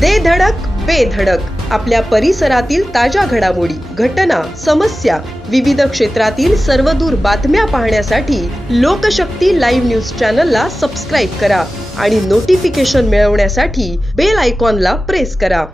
दे धडक बेधडक आपल्या परिसरातील ताज्या घडामोडी, घटना, समस्या, विविध क्षेत्रातील सर्वदूर बातम्या पाहण्यासाठी लोकशक्ती लाईव्ह न्यूज चॅनलला सबस्क्राईब करा आणि नोटिफिकेशन मिळवण्यासाठी बेल आयकॉनला प्रेस करा।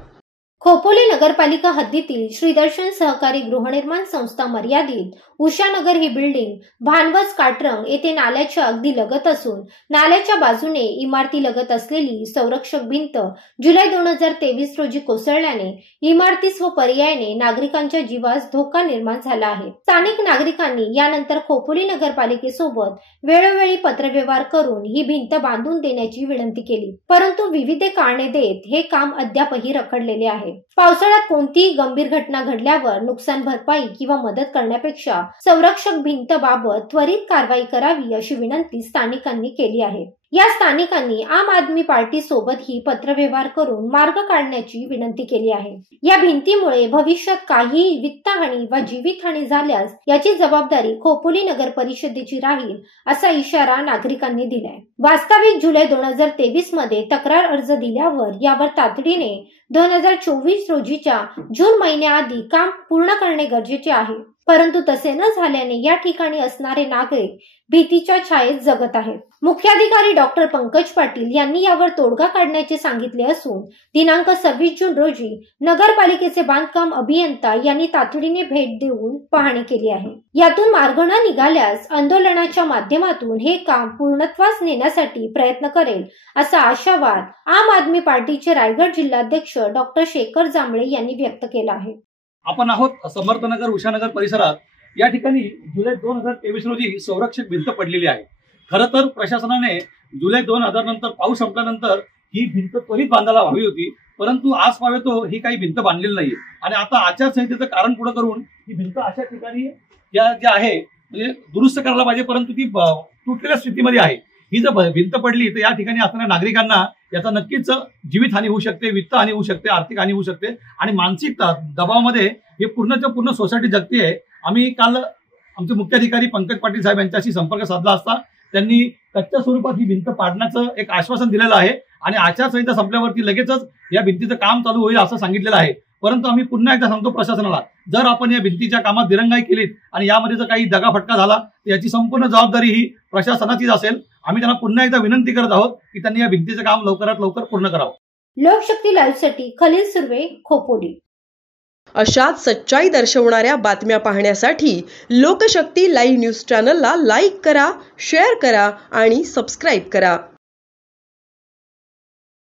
खोपोली नगरपालिका हद्दीतील श्रीदर्शन सहकारी गृहनिर्माण संस्था मर्यादित उषानगर ही बिल्डिंग भानवस काटरंग येथे नाल्याच्या अगदी लगत असून नाल्याच्या बाजूने इमारती लगत असलेली संरक्षक भिंत जुलै 2023 रोजी कोसळल्याने इमारतीस व पर्यायाने नागरिकांच्या जीवास धोका निर्माण झाला आहे। स्थानिक नागरिकांनी यानंतर खोपोली नगरपालिकेसोबत वेळोवेळी पत्रव्यवहार करून ही भिंत बांधून देण्याची विनंती केली, परंतु विविध कारणे देत हे काम अद्यापही रखडलेले आहे। पावसाळ्यात कोणतीही गंभीर घटना घडल्यावर नुकसान भरपाई किंवा मदत करण्यापेक्षा संरक्षक भिंत बाबत त्वरित कारवाई करावी अशी विनंती स्थानिकांनी केली आहे। या स्थानिकांनी आम आदमी पार्टी सोबत ही पत्रव्यवहार करून मार्ग काढण्याची विनंती केली आहे। या भिंतीमुळे भविष्यात काही वित्तहानी व जीवितहानी झाल्यास याची जबाबदारी खोपोली नगर परिषदेची राहील असा इशारा नागरिकांनी दिलाय। वास्तविक जुलै 2023 मध्ये तक्रार अर्ज दिल्यावर यावर तातडीने 2024 रोजीच्या जून महिन्याआधी काम पूर्ण करणे गरजेचे आहे, परंतु तसे न झाल्याने या ठिकाणी असणारे नागरिक भीतीच्या छायेत जगत आहेत। मुख्याधिकारी डॉक्टर पंकज पाटील यांनी यावर तोडगा काढण्याचे सांगितले असून दिनांक 26 जून रोजी नगरपालिकेचे बांधकाम अभियंता यांनी तातडीने भेट देऊन पाहणी केली आहे। यातून मार्ग न निघाल्यास आंदोलनाच्या माध्यमातून हे काम पूर्णत्वास नेण्यासाठी प्रयत्न करेल असा आशावाद आम आदमी पार्टीचे रायगड जिल्हाध्यक्ष डॉक्टर शेखर जांभळे यांनी व्यक्त केला आहे। आपण आहोत समर्थनगर उषानगर परिसरात। या ठिकाणी जुलै 2023 रोजी संरक्षक भिंत पडलेली आहे। खरं तर प्रशासनाने जुलै 2000 नंतर पाऊस संपल्यानंतर ही भिंत त्वरित बांधायला हवी होती, परंतु आज पावेतो ही काही भिंत बांधलेली नाही आणि आता आचारसंहितेचं कारण पुढे करून ही भिंत अशा ठिकाणी जे आहे म्हणजे दुरुस्त करायला पाहिजे, परंतु ती तुटलेल्या स्थितीमध्ये आहे। ही जर भिंत पडली तर या ठिकाणी असणाऱ्या नागरिकांना याचा नक्कीच जीवितहानी होऊ शकते, वित्तहानी होऊ शकते, आर्थिक हानी होऊ शकते आणि मानसिक दबावामध्ये हे पूर्णच्या पूर्ण सोसायटी जगते आहे। आम्ही काल आमचे मुख्याधिकारी पंकज पाटील साहेब यांच्याशी संपर्क साधला असता त्यांनी कच्च्या स्वरूपात ही भिंत पाडण्याचं एक आश्वासन दिलेलं आहे आणि आचारसंहिता संपल्यावरती लगेचच या भिंतीचं काम चालू होईल असं सांगितलेलं आहे। परंतु आम्ही पुन्हा एकदा सांगतो प्रशासनाला, जर आपण या भिंतीच्या कामात दिरंगाई केलीत आणि यामध्ये जर काही दगाफटका झाला तर याची संपूर्ण जबाबदारी ही प्रशासनाचीच असेल। आम्ही त्यांना पुन्हा एकदा विनंती करत आहोत की त्यांनी या भिंतीचं काम लवकरात लवकर पूर्ण करावं। लोकशक्ती लाईव्हसाठी खलील सुर्वे, खोपोली। अशाच सच्चाई दर्शवणाऱ्या बातम्या पाहण्यासाठी लोकशक्ती लाईव्ह न्यूज चॅनलला लाईक करा, शेअर करा आणि सबस्क्राईब करा।